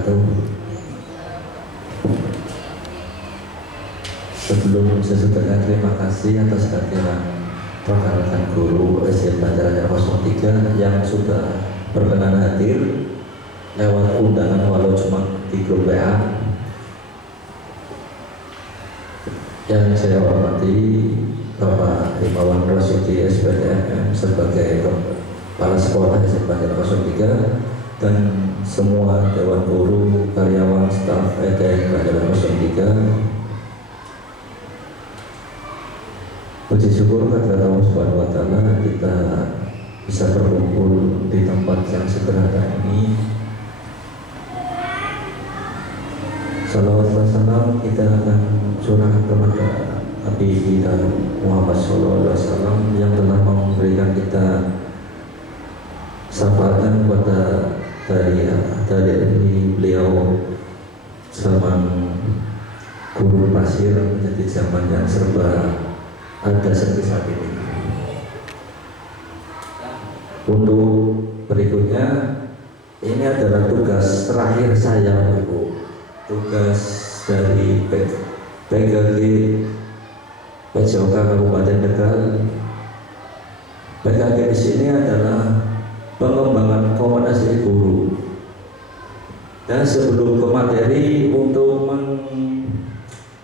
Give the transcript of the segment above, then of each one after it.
wabarakatuh. Sebelum sesudahnya terima kasih atas kehadiran rekan-rekan guru SDN Banjarnegara 03 yang sudah berkenan hadir lewat undangan walau cuma di grup WA. Yang saya hormati Bapak Himawan Rosyidi SPDMM sebagai Kepala Sekolah SDN Banjarnegara 03 dan semua Dewan Guru, karyawan, staf SDN Banjarnegara 03. Puji syukur kepada Allah Subhanahu wa Ta'ala kita bisa berkumpul di tempat yang sederhana ini. Salawat dan salam kita akan curahkan kepada Nabi kita Muhammad SAW yang telah memberikan kita syafaat kepada dari beliau zaman guru pasir menjadi zaman yang serba ada seperti saat ini. Untuk berikutnya, ini adalah tugas terakhir saya, Ibu. Tugas dari PGG PJOK Kabupaten Tegal. PGG di sini adalah pengembangan komunikasi guru. Dan sebelum ke materi, untuk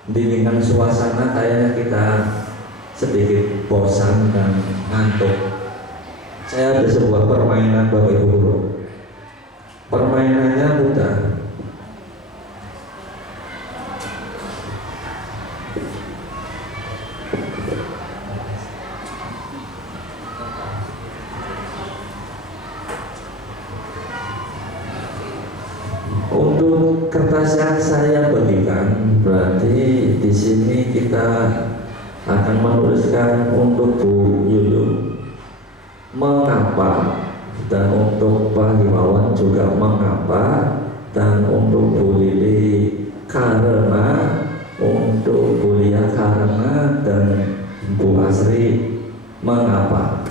mendinginkan suasana, kayaknya kita sedikit bosan dan ngantuk. Saya ada sebuah permainan Bapak Ibu Guru. Permainannya mudah. Untuk kertas yang saya berikan, berarti di sini kita akan menuliskan untuk Bu Yuyun mengapa, dan untuk Pak Himawan juga mengapa, dan untuk Bu Lili karena, untuk Bu Lia karena, dan Bu Asri mengapa.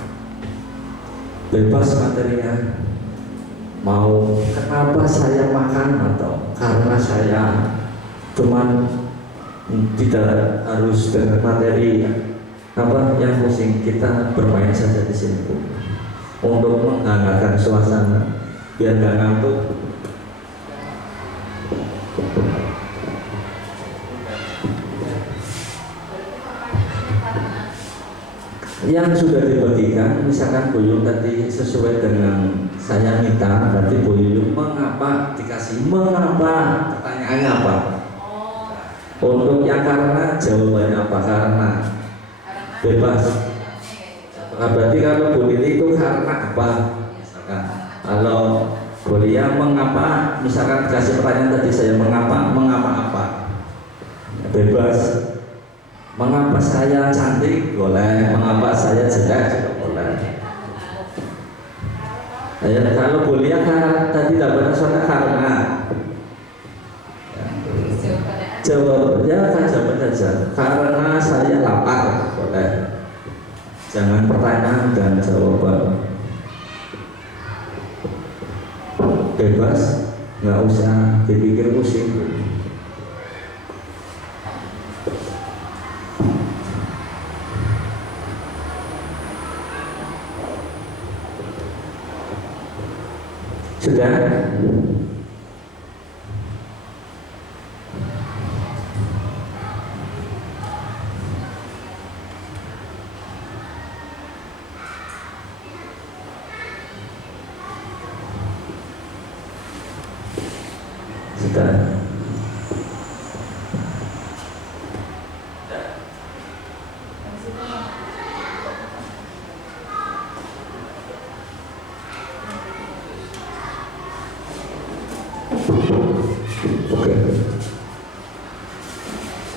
Bebas materinya, mau kenapa saya makan atau karena saya, cuman tidak harus dengan materi apa yang pusing. Kita bermain saja di sini, Bu, untuk menghangatkan suasana biar nggak ngantuk. Yang sudah dibagikan, misalkan Bu Yuyun tadi sesuai dengan saya minta, berarti Bu Yuyun mengapa dikasih mengapa, pertanyaannya apa? Untuk yang karena, jawabannya apa? Karena bebas. Nah, berarti kalau Bu Lili itu karena apa? Misalkan kalau Bu Lia mengapa, misalkan dikasih pertanyaan tadi saya mengapa apa? Bebas. Mengapa saya cantik? Boleh. Mengapa saya jelek? Juga boleh. Ya, kalau Bu Lia tadi dapat soalnya karena, jawabnya kan jawaban saja. Karena saya lapar, boleh. Jangan pertanyaan dan jawaban. Bebas, nggak usah dipikir pusing. Sudah? Sudah. Oke.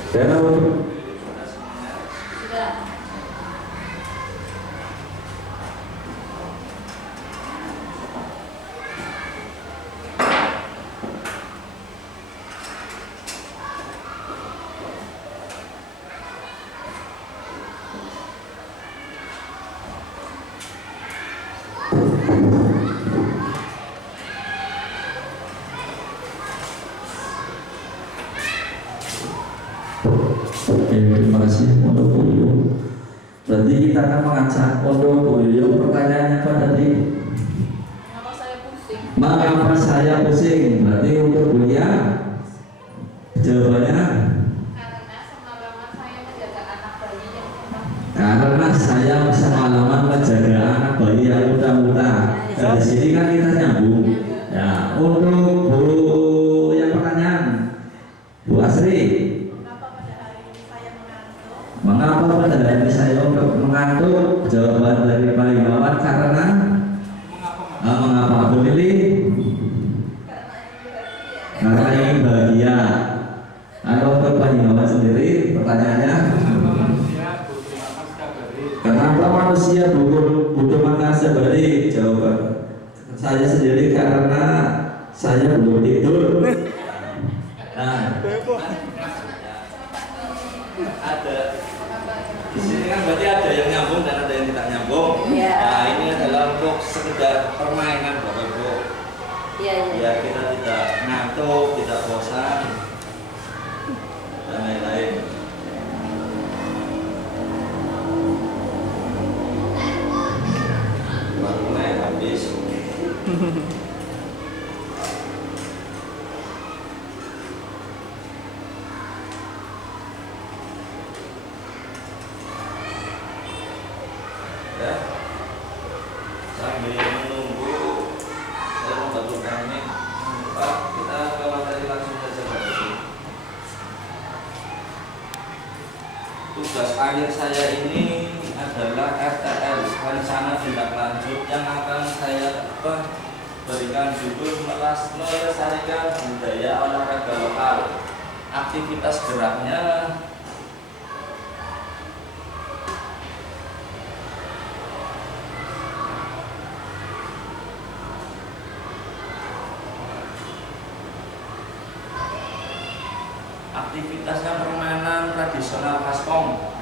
Dan Oke, terima kasih untuk Bu Yu. Berarti kita akan mengajak untuk Bu Yu. Pertanyaannya apa tadi? Mengapa saya pusing? Mengapa saya pusing? Berarti untuk Bu Lia jawabannya Karena semalaman saya menjaga anak bayi yang muda. karena saya semalaman menjaga anak bayi yang muda-muda. Dari sini kan kita nyambung. Ya, untuk Bu yang pertanyaan, Bu Asri, Mengapa pada hari ini saya mengantuk? mengapa pada hari ini saya mengantuk? Jawaban dari Pak Imawan karena mengapa Bu Lili? Karena ingin bahagia. Kalau untuk Pak Imawan sendiri, pertanyaannya, kenapa manusia butuh makan setiap hari? Jawaban saya sendiri karena saya belum tidur. Nah, ada di sini kan berarti ada yang nyambung dan ada yang tidak nyambung. Iya. Nah, ini adalah untuk sekedar permainan Bapak Ibu. Iya, Biar kita tidak ngantuk, tidak bosan dan lain-lain. Waktunya habis. Ya, sambil menunggu saya mau bantukan ini Pak, kita ke materi langsung saja Pak. Tugas akhir saya ini adalah RTL, rencana tindak lanjut, yang akan saya berikan judul melestarikan budaya olahraga lokal. Aktivitas geraknya aktivitasnya permainan tradisional kaspong.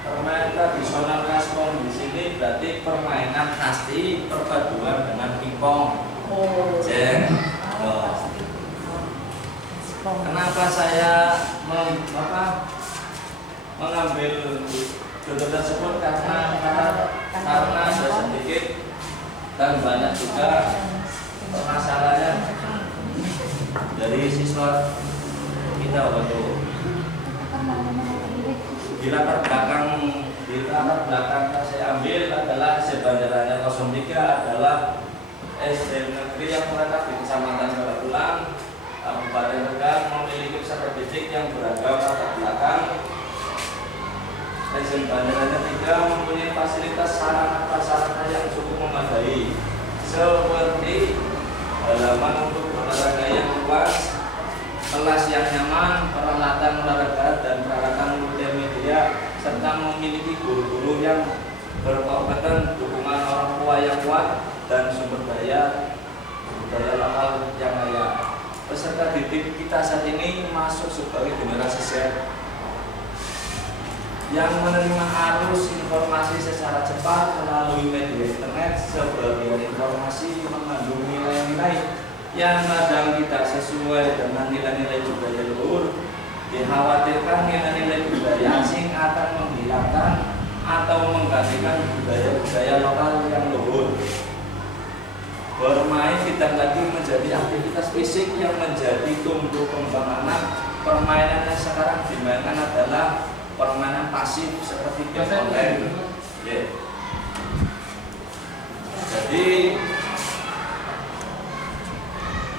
Permainan tradisional kaspong di sini berarti permainan kasti perpaduan dengan pingpong. Oh. Cek. Kenapa saya mengambil judul tersebut karena ada sedikit dan banyak juga permasalahan dari siswa kita waktu di latar belakang yang saya ambil adalah sebanderanya 03 adalah SD negeri yang terletak di Kecamatan Balagulang, Kabupaten Tegal, memiliki peserta didik yang beragam latar belakang. SD banderanya 3 mempunyai fasilitas sarana prasarana yang cukup memadai seperti halaman untuk olahraga yang luas, kelas yang nyaman, peralatan olahraga dan peralatan multimedia, serta memiliki guru-guru yang berkompeten, dukungan orang tua yang kuat, dan sumber daya budaya lokal yang layak. Peserta didik kita saat ini masuk sebagai generasi Z yang menerima arus informasi secara cepat melalui media internet. Sebagian informasi mengandung nilai-nilai yang kadang tidak sesuai dengan nilai-nilai budaya luhur. Dikhawatirkan nilai-nilai budaya asing akan menghilangkan atau menggantikan budaya-budaya lokal yang luhur. Bermain tidak lagi menjadi aktivitas fisik yang menjadi tumbuh kembang anak. Permainan yang sekarang dimainkan adalah permainan pasif seperti game online. Jadi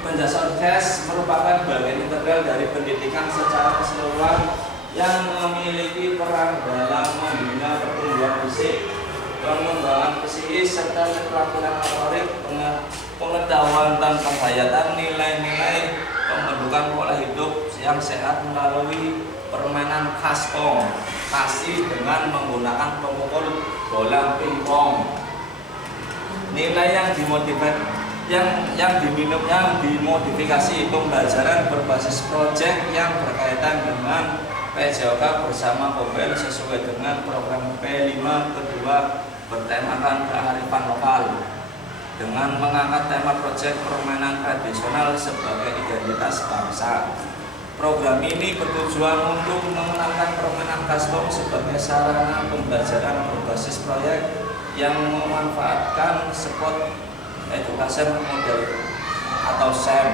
penjasa orkes merupakan bagian integral dari pendidikan secara keseluruhan yang memiliki peran dalam membina pertumbuhan fisik, pengembangan psikis, serta keterampilan motorik, pengetahuan dan penghayatan, nilai-nilai pembentukan pola hidup yang sehat melalui permainan kaspong, kasih dengan menggunakan pemukul bola pingpong. Nilai yang dimodifikasi pembelajaran berbasis proyek yang berkaitan dengan PJOK bersama Pobel sesuai dengan program P5 kedua bertemakan kearifan lokal dengan mengangkat tema proyek permainan tradisional sebagai identitas bangsa. Program ini bertujuan untuk mengenalkan permainan custom sebagai sarana pembelajaran berbasis proyek yang memanfaatkan spot education model atau SEM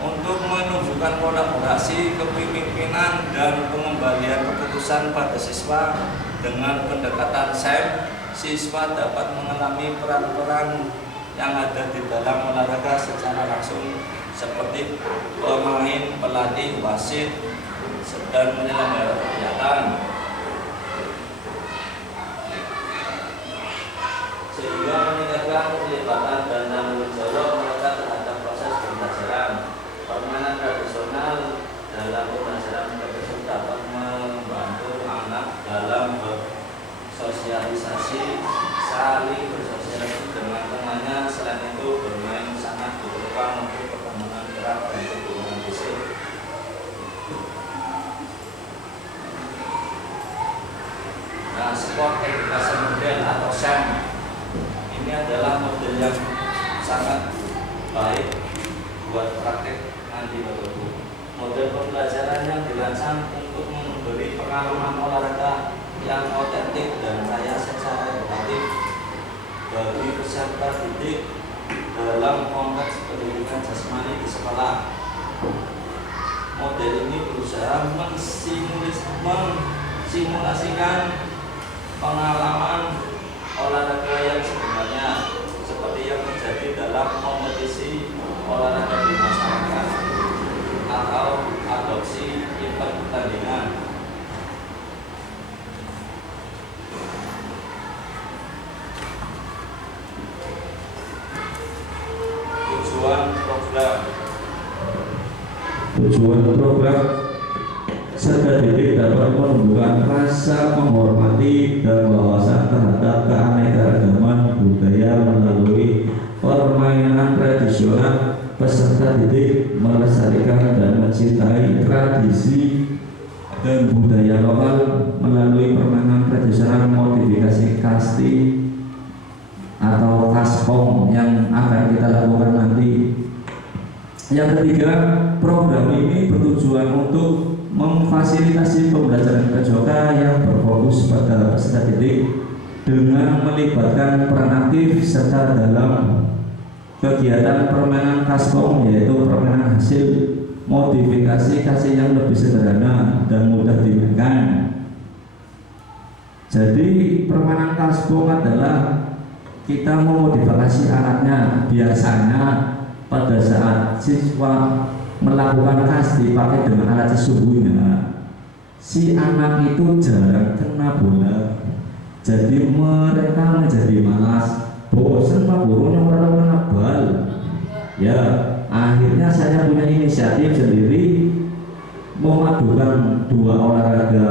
untuk menunjukkan kolaborasi kepemimpinan dan pengembalian keputusan pada siswa. Dengan pendekatan SEM, siswa dapat mengalami peran-peran yang ada di dalam olahraga secara langsung seperti pemain, pelatih, wasit, dan penyelenggara kegiatan, sehingga meningkatkan keterlibatan dan tanggung jawab mereka terhadap proses pembelajaran. Permainan tradisional dalam pembelajaran tersebut dapat membantu anak dalam bersosialisasi, saling bersosialisasi dengan temannya. Selain itu, bermain sangat diperlukan untuk perkembangan gerak dan hubungan fisik. Nah, sport education model atau SEM ini adalah model yang sangat baik buat praktek nanti Bapak Ibu. Model pembelajaran yang dirancang untuk memberi pengalaman olahraga yang otentik dan kaya secara edukatif bagi peserta didik dalam konteks pendidikan jasmani di sekolah. Model ini berusaha mensimulasikan pengalaman olahraga yang sebenarnya seperti yang terjadi dalam kompetisi olahraga di masyarakat atau adopsi event pertandingan. Tujuan program serta didik dapat menumbuhkan rasa menghormati dan wawasan terhadap keanekaragaman budaya melalui permainan tradisional. Peserta didik melestarikan dan mencintai tradisi dan budaya lokal melalui permainan tradisional modifikasi kasti atau kaspong yang akan kita lakukan nanti. Yang ketiga, program ini bertujuan untuk memfasilitasi pembelajaran PJOK yang berfokus pada peserta didik dengan melibatkan peran aktif serta dalam kegiatan permainan kaspong, yaitu permainan hasil modifikasi kasih yang lebih sederhana dan mudah dimainkan. Jadi permainan kaspong adalah kita memodifikasi alatnya. Biasanya pada saat siswa melakukan kasti pakai dengan alat sesungguhnya, si anak itu jarang kena bola, jadi mereka menjadi malas, bosan pak gurunya orang bal. Ya, akhirnya saya punya inisiatif sendiri memadukan dua olahraga,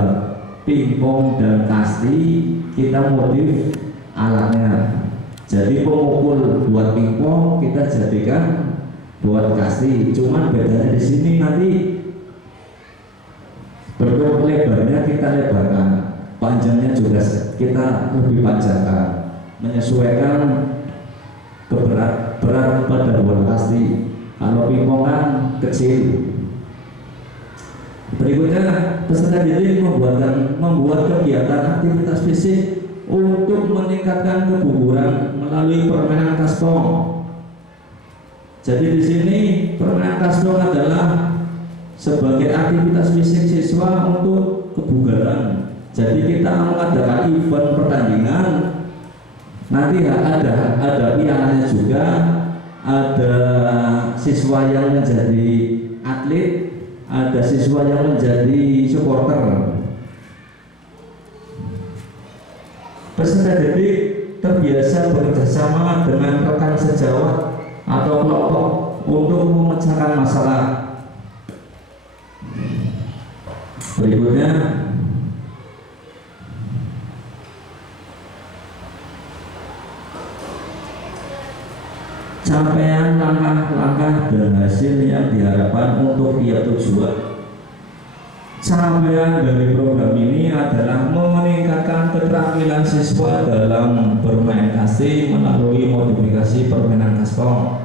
pingpong dan kasti. Kita modif alatnya, jadi pemukul buat pingpong kita jadikan buat kasti. Cuman bedanya di sini nanti bentuk lebarnya kita lebarkan, panjangnya juga kita lebih panjangkan, menyesuaikan berat pada bola kasti. Kalau pingpong kan kecil. Berikutnya, peserta didik membuat kegiatan aktivitas fisik untuk meningkatkan kebugaran melalui permainan kaspong. Jadi di sini permainan kaspong adalah sebagai aktivitas fisik siswa untuk kebugaran. Jadi kita mengadakan event pertandingan, nanti ada pialanya juga, ada siswa yang menjadi atlet, ada siswa yang menjadi supporter. Peserta didik terbiasa bekerjasama dengan rekan sejawat atau kelompok untuk memecahkan masalah. Berikutnya, capaian langkah-langkah dan hasil yang diharapkan untuk tiap tujuan. Capaian dari program ini adalah meningkatkan keterampilan siswa dalam bermain kasti melalui modifikasi permainan kaspong.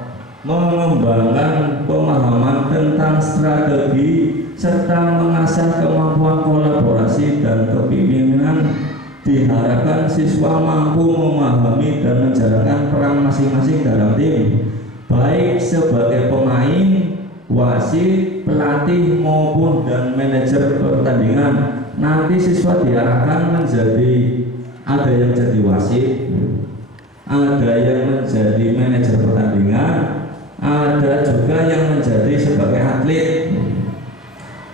mengembangkan pemahaman tentang strategi serta mengasah kemampuan kolaborasi dan kepemimpinan. Diharapkan siswa mampu memahami dan menjalankan peran masing-masing dalam tim, baik sebagai pemain, wasit, pelatih maupun dan manajer pertandingan. Nanti siswa diarahkan menjadi, ada yang jadi wasit, ada yang menjadi manajer pertandingan, ada juga yang menjadi sebagai atlet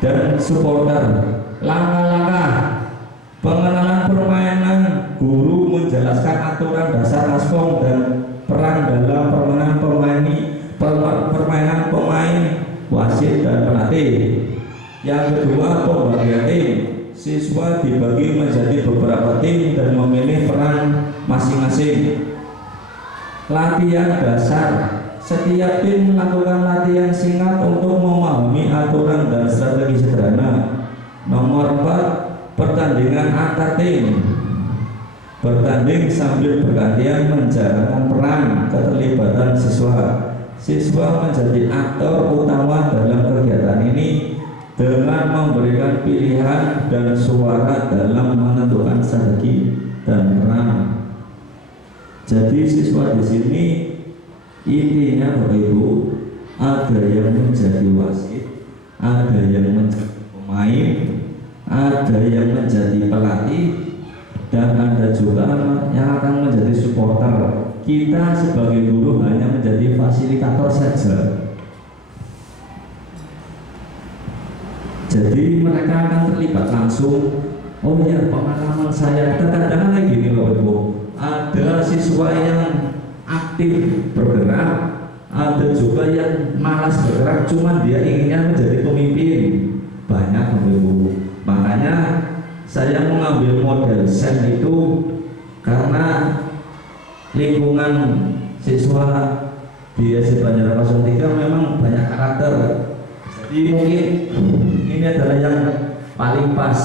dan supporter. Langkah-langkah pengenalan permainan, guru menjelaskan aturan dasar Aspong dan peran dalam permainan pemain, wasit dan pelatih. Yang kedua, pembagian tim. Siswa dibagi menjadi beberapa tim dan memilih peran masing-masing. Latihan dasar. Setiap tim melakukan latihan singkat untuk memahami aturan dan strategi sederhana. Nomor 4, pertandingan antar tim. Bertanding sambil bergantian menjalankan peran. Keterlibatan siswa. Siswa menjadi aktor utama dalam kegiatan ini dengan memberikan pilihan dan suara dalam menentukan strategi dan peran. Jadi siswa di sini intinya Bapak Ibu, ada yang menjadi wasit, ada yang menjadi pemain, ada yang menjadi pelatih, dan ada juga yang akan menjadi supporter. Kita sebagai guru hanya menjadi fasilitator saja. Jadi mereka akan terlibat langsung. Oh ya, pengalaman saya terkadang lagi nih Bapak Ibu, ada siswa yang aktif bergerak, ada juga yang malas bergerak, cuman dia inginnya menjadi pemimpin. Banyak Bapak Ibu. Makanya saya mengambil model SEM itu karena lingkungan siswa di SD Banjarnegara 03 memang banyak karakter. Jadi mungkin ini adalah yang paling pas.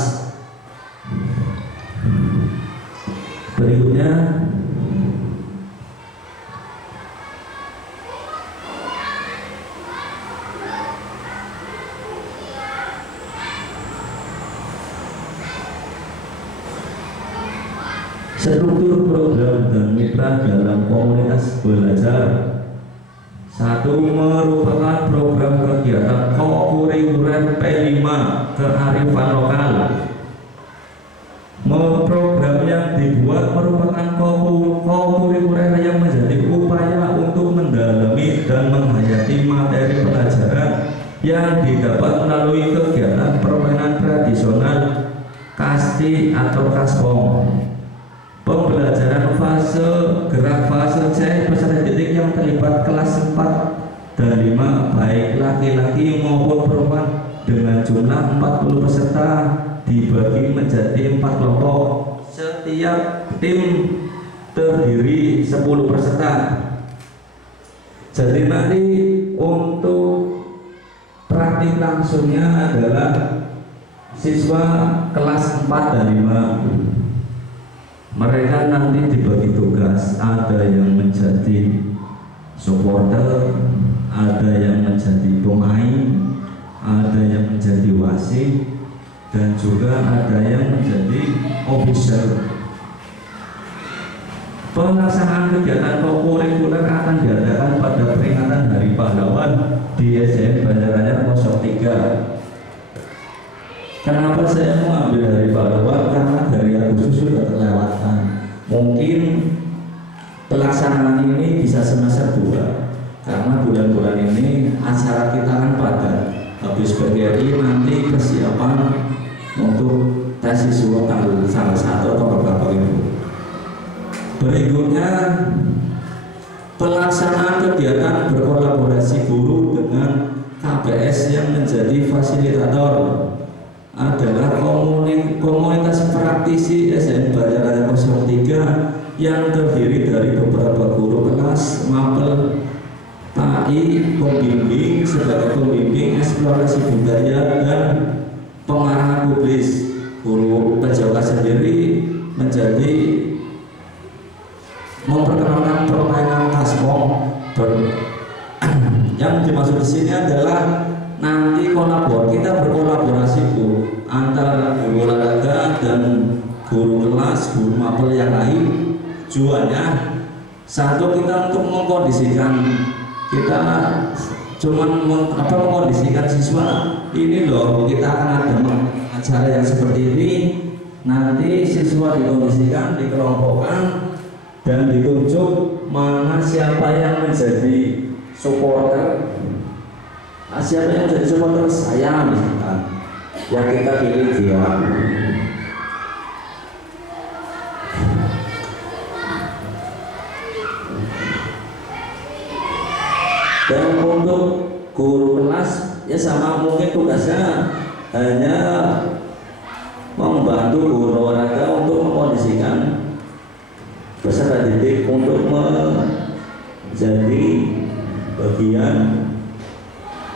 Berikutnya struktur program dan mitra dalam komunitas belajar. 1. Merupakan program kegiatan kokurikuler P5 kearifan lokal. Program yang dibuat merupakan kokurikuler yang menjadi upaya untuk mendalami dan menghayati materi pelajaran yang didapat melalui kegiatan permainan tradisional kasti atau kaspong. Pembelajaran fase gerak fase C peserta didik yang terlibat kelas 4 dan 5 baik laki-laki maupun perempuan dengan jumlah 40 peserta dibagi menjadi 4 kelompok. Setiap tim terdiri 10 peserta. Jadi nanti untuk praktik langsungnya adalah siswa kelas 4 dan 5. Mereka nanti dibagi tugas, ada yang menjadi supporter, ada yang menjadi pemain, ada yang menjadi wasit, dan juga ada yang menjadi official. Pelaksanaan kegiatan kokurikuler akan diadakan pada peringatan Hari Pahlawan di SDN Banjarnegara 03. Kenapa saya mengambil Hari Pahlawan? Karena dari Agustus sudah terlewatkan. Mungkin pelaksanaan ini bisa semester 2 karena bulan-bulan ini acara kita kan padat. Habis PGRI nanti persiapan untuk tes siswa tanggal 1 atau beberapa itu. Berikutnya pelaksanaan kegiatan berkolaborasi guru dengan KPS yang menjadi fasilitator adalah komunitas praktisi SDN Banjarnegara 03 yang terdiri dari beberapa guru kelas, mapel, PAI, pembimbing sebagai pembimbing eksplorasi budaya dan pengarahan publis. Guru PJOK sendiri menjadi memperkenalkan permainan kaspong Yang dimaksud di sini adalah nanti kita berkolaborasi Bu, antara guru olahraga dan guru kelas, guru mapel yang lain. Tujuannya satu, kita untuk mengkondisikan, kita cuman mengkondisikan siswa ini loh, kita akan ada acara yang seperti ini. Nanti siswa dikondisikan, dikelompokkan, dan ditunjuk mana siapa yang menjadi supporter. Siapa yang menjadi supporter saya misalkan, yang kita pilih dia. Dan untuk guru kelas ya sama, mungkin tugasnya hanya membantu guru olahraga untuk mengkondisikan peserta didik untuk menjadi bagian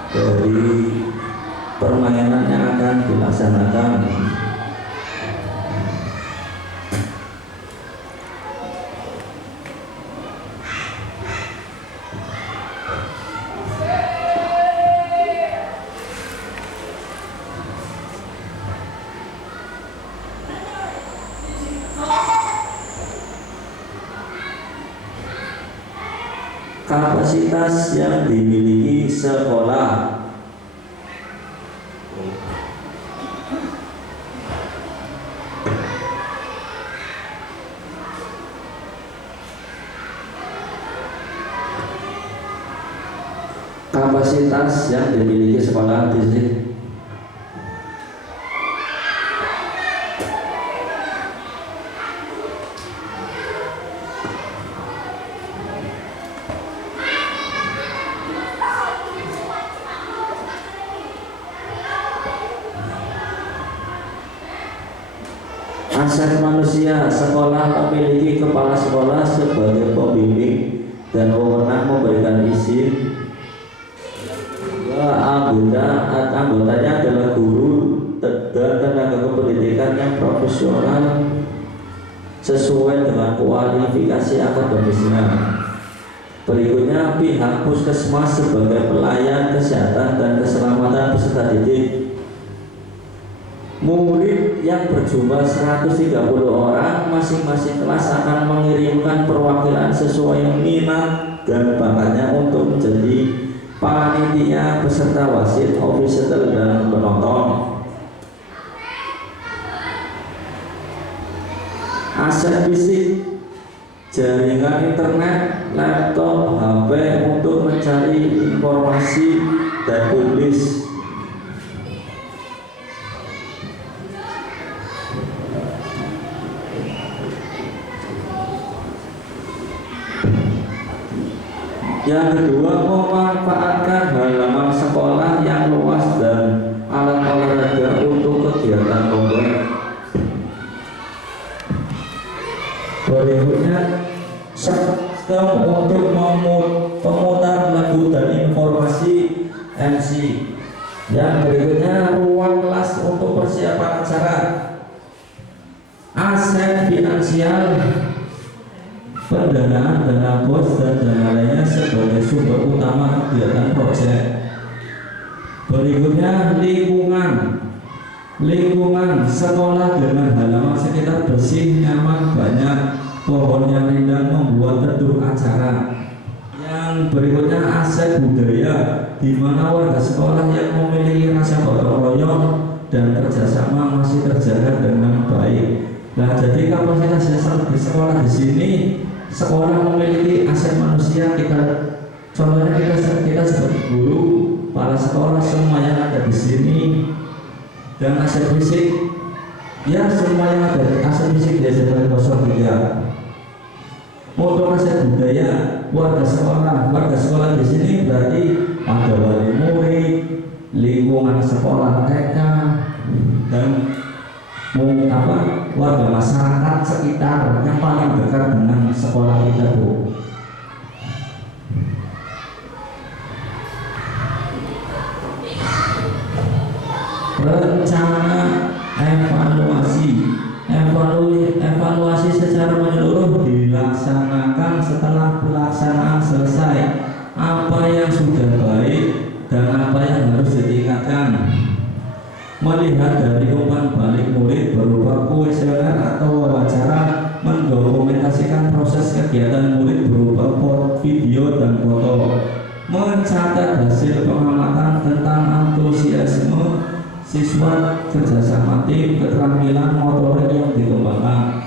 dari permainan yang akan dilaksanakan. Kapasitas yang dimiliki sekolah. Kapasitas yang dimiliki sekolah di sini. Aset manusia, sekolah memiliki kepala sekolah sebagai pembimbing dan wewenang memberikan izin. Anggotanya adalah guru dan tenaga kependidikan yang profesional sesuai dengan kualifikasi akademisnya. Berikutnya, pihak puskesmas sebagai pelayan kesehatan dan keselamatan peserta didik. Murid yang berjumlah 130 orang, masing-masing kelas akan mengirimkan perwakilan sesuai minat dan bakatnya untuk menjadi panitia, peserta wasit, ofisial dan penonton. Aset fisik, jaringan internet, laptop, HP untuk mencari informasi dan tulis. Yang kedua, memanfaatkan halaman sekolah yang luas dan alat olahraga untuk kegiatan lomba. Berikutnya, sistem untuk pemutar lagu dan informasi MC. Yang berikutnya, ruang kelas untuk persiapan acara. Aset finansial, pendanaan dana bos dan dana lainnya sebagai sumber utama kegiatan proyek. Berikutnya, lingkungan sekolah dengan halaman sekitar bersih, nyaman, banyak pohon yang rindang membuat teduh acara. Yang berikutnya, aset budaya, di mana warga sekolah yang memiliki rasa gotong royong dan kerjasama masih terjaga dengan baik. Nah, jadi kapasitas di sekolah di sini, sekolah memiliki aset manusia. Contohnya kita sebagai guru, para sekolah semua yang ada di sini, dan aset fisik, ya semua yang ada aset fisik dia sebagai kosong dia. Untuk aset budaya, warga sekolah di sini berarti ada wali murid, lingkungan sekolah TK, dan warga masyarakat sekitar yang paling dekat dengan sekolah kita, Bu. Rencana evaluasi secara menyeluruh dilaksanakan setelah pelaksanaan selesai. apa yang sudah baik dan apa yang harus ditingkatkan. Melihat dari umpan balik murid berupa kuesioner atau wawancara, mendokumentasikan proses kegiatan murid berupa video dan foto, mencatat hasil pengamatan tentang antusiasme siswa, kerjasama tim, keterampilan motorik yang dikembangkan,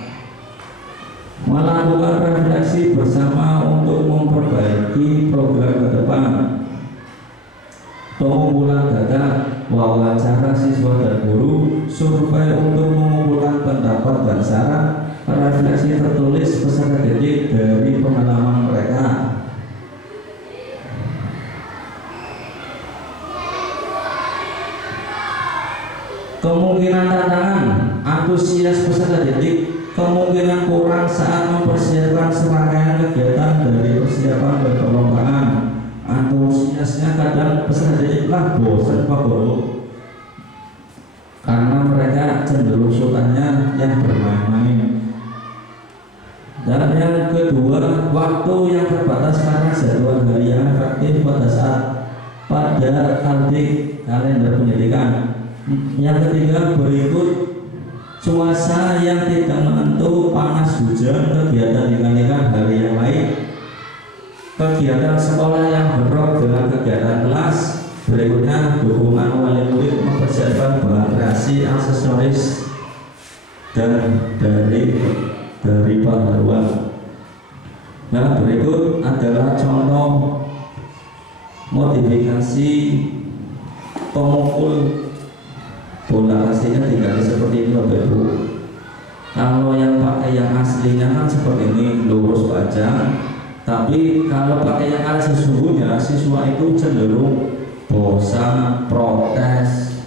melakukan refleksi bersama untuk memperbaiki program ke depan, pengumpulan data, wawancara siswa dan guru, survei untuk mengumpulkan pendapat dan saran, refleksi tertulis peserta didik dari pengalaman mereka. Kemungkinan tantangan, antusias peserta didik kemungkinan kurang saat mempersiapkan serangkaian kegiatan dari persiapan dan perlombaan. Antusiasnya kadang peserta didiklah bosan Pak Guru, karena mereka cenderung sukanya yang bermain-main. Dan yang kedua, waktu yang terbatas karena jadwal hari yang efektif pada kalender pendidikan. Yang ketiga, berikut cuaca yang tidak menentu, panas, hujan, kegiatan dikalikan hari yang lain, kegiatan sekolah yang bentrok dengan kegiatan kelas. Berikutnya, dukungan wali murid mempersiapkan bahan kreasi, aksesoris, dan dari pengetahuan. Nah, berikut adalah contoh modifikasi pemukul bola. Aslinya diganti seperti ini Bapak Ibu. Kalau yang pakai yang aslinya kan seperti ini, lurus panjang. Tapi kalau pakai yang ala sesungguhnya, siswa itu cenderung bosan, protes,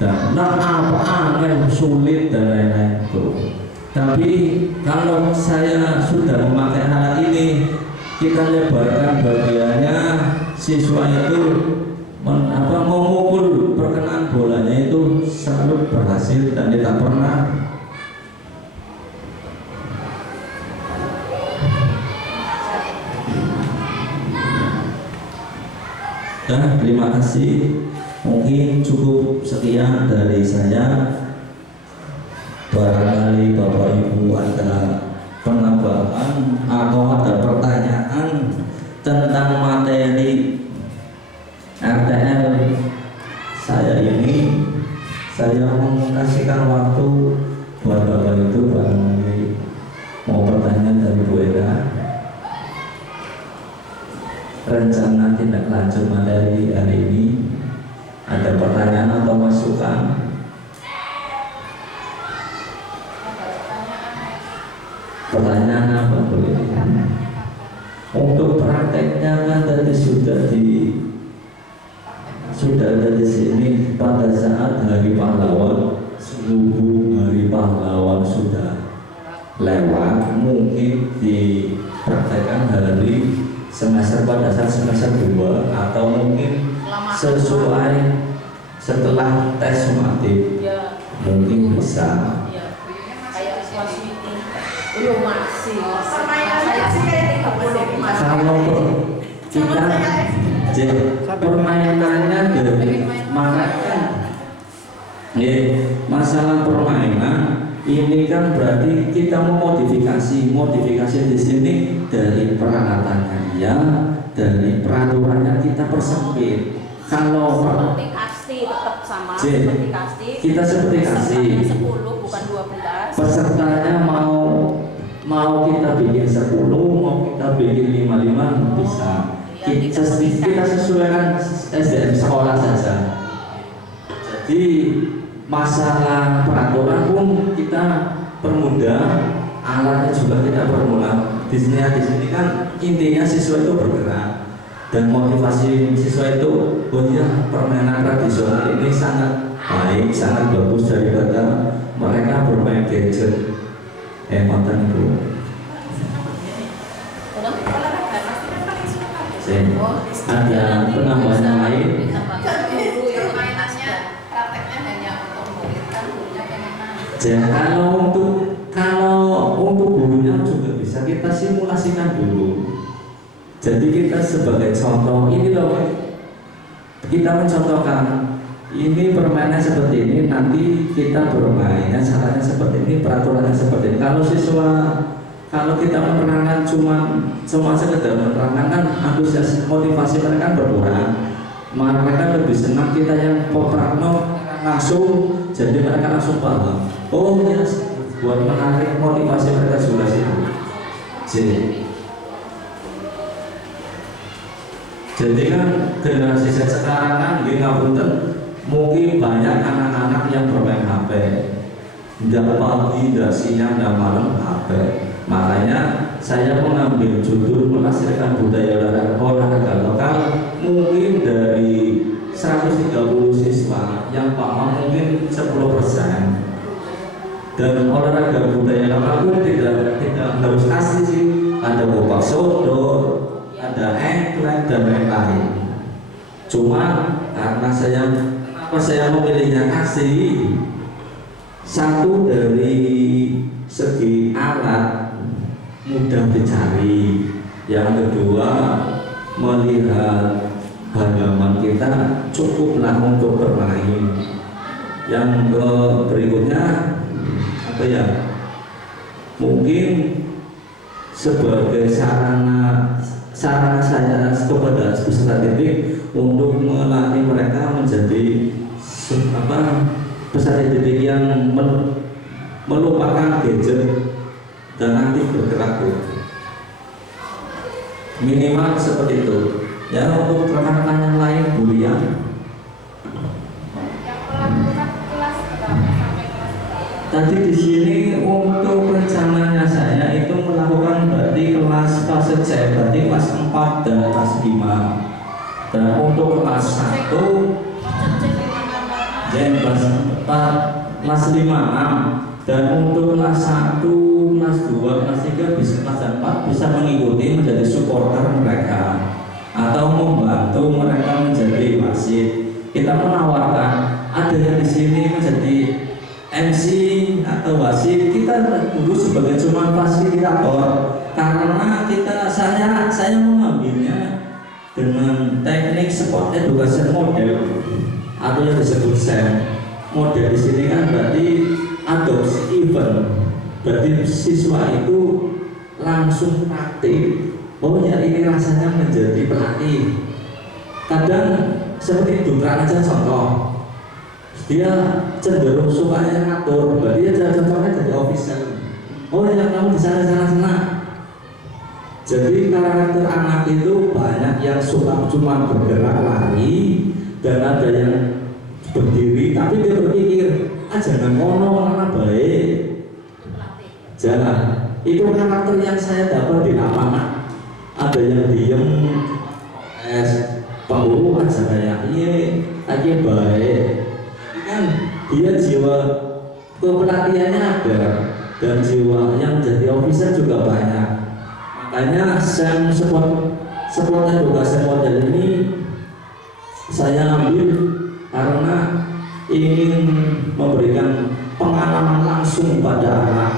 dan apa aneh, sulit dan lain-lain itu. Tapi kalau saya sudah memakai alat ini, kita lebarkan bagiannya, siswa itu memukul perkenaan bolanya itu selalu berhasil dan tidak pernah terima kasih. Mungkin cukup sekian dari saya. Barangkali Bapak Ibu ada penambahan atau ada pertanyaan tentang materi RTL saya ini, saya mengasihkan waktu buat Bapak itu barangkali mau pertanyaan dari Bu Eda. Rencana tindak lanjut materi hari ini, ada pertanyaan atau masukan? Pertanyaan apa boleh? Untuk prakteknya kan tadi sudah ada di sini pada saat Hari Pahlawan, seluruh Hari Pahlawan sudah lewat, mungkin dipraktekkan hari semester pada saat semester 2 atau mungkin sesuai setelah tes sumatif Ya, mungkin bisa. ya. Kayak swaswiti. Belum masih. Permainannya sih kayak 30 masih. Kalau kita permainannya dari mana kan? Masalah permainan ini kan berarti kita modifikasi di sini dari peralatannya ya, dari peraturannya kita persempit. Kalau Seperti kasti tetap sama J. seperti kasti. Kita seperti kasti. Pesertanya 10 bukan 12. Pesertanya mau kita bikin 10, mau kita bikin 55 bisa. Kita sesuaikan SDM sekolah saja. Jadi masalah peraturan pun kita permudah, alatnya juga kita permudah. Di sini kan intinya siswa itu bergerak dan motivasi siswa itu, oh iya, permainan tradisional ini sangat baik, sangat bagus daripada mereka bermain gadget. Hematan itu. Ada penambahan yang lain? Permainannya prakteknya hanya untuk murid, kan gurunya pengen main. Jadi kalau untuk gurunya juga bisa kita simulasikan dulu. Jadi kita sebagai contoh ini loh, kita mencontohkan ini permainan seperti ini, nanti kita bermainnya caranya seperti ini, peraturannya seperti ini. Kalau siswa, kalau kita menerangkan cuma sekedar menerangkan kan antusias motivasi mereka kan berkurang. Mereka lebih senang kita yang prakno langsung, jadi mereka langsung paham. Oh ya, buat menarik motivasi mereka juga sih. Jadi kan generasi saya sekarang kan di ngapunten mungkin banyak anak-anak yang bermain HP, tidak pagi, tidak siang, tidak malam HP. Makanya saya mengambil judul menghasilkan budaya olahraga lokal. Mungkin dari 130 siswa yang paham mungkin 10%. Dan olahraga budaya lokal pun tidak harus asli sih. Ada bopak sodor, ada engklek dan lain-lain. Cuma karena kenapa saya memilihnya asli? Satu dari segi alat mudah dicari, yang kedua melihat halaman kita cukuplah untuk bermain. Yang berikutnya apa ya? Mungkin sebagai sarana saya kepada peserta didik untuk melatih mereka menjadi peserta didik yang melupakan gadget dan aktif bergerak, minimal seperti itu. Ya, untuk rekan-rekan yang lain, Bu Lia. Yang melakukan kelas berapa sampai kelas berapa? Tadi di sini untuk rencananya saya itu melakukan berarti kelas fase C, berarti kelas 4 dan kelas 5. Dan untuk kelas 1 dan kelas 4, kelas 5, 6. Dan untuk kelas 1, kelas 2, kelas 3, bisa kelas 4 bisa mengikuti menjadi supporter mereka atau membantu mereka menjadi wasit. Kita menawarkan ada yang di sini menjadi MC atau wasit, kita dulu sebagai cuma fasilitator karena saya mengambilnya dengan teknik sport education model atau yang disebut SEM. Model di sini kan berarti adopsi event, berarti siswa itu langsung praktik. Oh ya, ini rasanya menjadi pelatih. Kadang seperti itu, aja contoh, dia cenderung sukanya ngatur, berarti dia contohnya jadi officer. Oh ya, kamu di sana. Jadi karakter anak itu banyak yang suka cuma bergerak lari, dan ada yang berdiri tapi dia berpikir jangan ngono karena baik, jangan. Itu karakter yang saya dapat di lapangan. Ada yang diem, pemburu aja kayak aja baik. Kan dia jiwa kepelatihannya ada, dan jiwa yang jadi officer juga banyak. Makanya SEM sport edukasi model ini saya ambil karena ingin memberikan pengalaman langsung pada anak.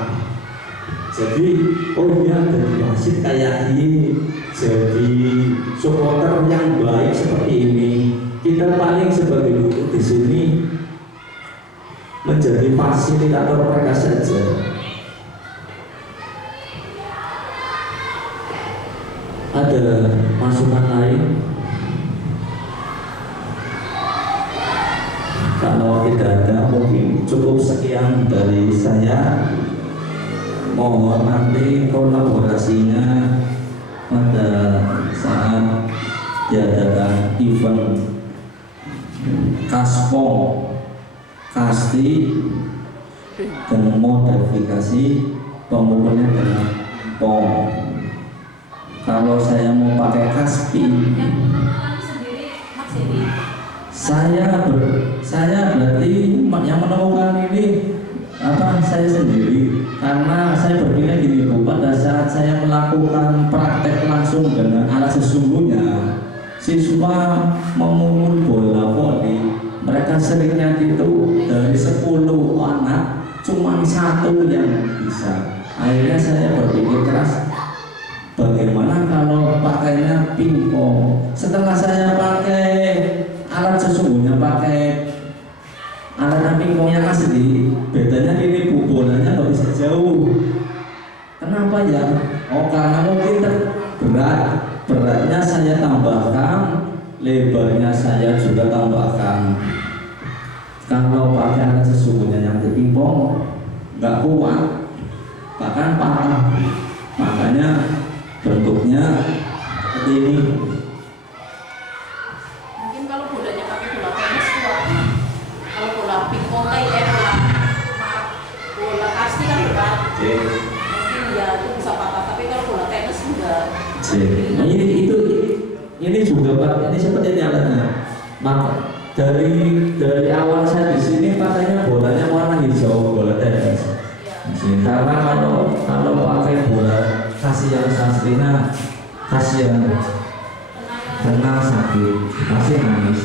Jadi, oh iya, jadi wasit kayak ini, jadi supporter yang baik seperti ini. Kita paling sebagai guru di sini menjadi fasilitator mereka saja. Ada masukan lain? Kalau tidak ada, mungkin cukup sekian dari saya. Mohon nanti kolaborasinya pada saat diadakan event Kaspom, Kasti, dan modifikasi pemukulnya dengan pom. Kalau saya mau pakai Kaspi, saya berarti yang menemukan ini saya sendiri, karena saya berpikir gini Bu, pada saat saya melakukan praktek langsung dengan alat sesungguhnya, siswa memukul bola voli, mereka seringnya itu dari 10 anak cuma 1 yang bisa. Akhirnya saya berpikir keras, bagaimana kalau pakainya pingpong. Setelah saya pakai alat sesungguhnya, pakai alat pingpongnya asli, bedanya ini bolanya nggak bisa jauh. Kenapa ya? Oh, karena mungkin beratnya saya tambahkan, lebarnya saya juga tambahkan. Kalau pakai alat sesungguhnya yang di pingpong nggak kuat, bahkan patah. Makanya bentuknya seperti ini. Mungkin kalau bolanya pakai bola tenis kuat. Kalau bola pingpong bola kasti kan berat. Mungkin ya itu bisa patah. Tapi kalau bola tenis enggak. Nah, ini juga Pak, ini seperti ini alatnya. Maka dari awal saya di sini pakainya bolanya warna hijau, bola tenis. Karena kalau pakai bola kasih yang sastrina, kasihan kena sakit, pasti nangis.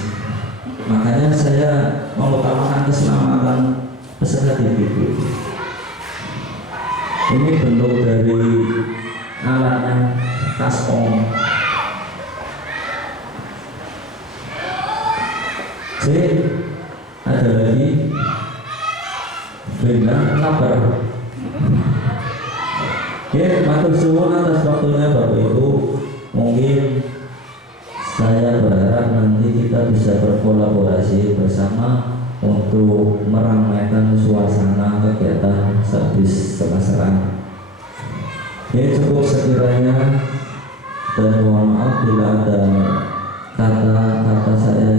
Makanya saya mengutamakan keselamatan peserta didik. Ini bentuk dari alatnya kaspong. Ada lagi Brenda kabar. Oke, matur suwun atas waktunya Bapak Ibu. Mungkin saya berharap nanti kita bisa berkolaborasi bersama untuk meramaikan suasana kegiatan servis semesterang. Oke, cukup sekiranya, dan mohon maaf bila ada kata-kata saya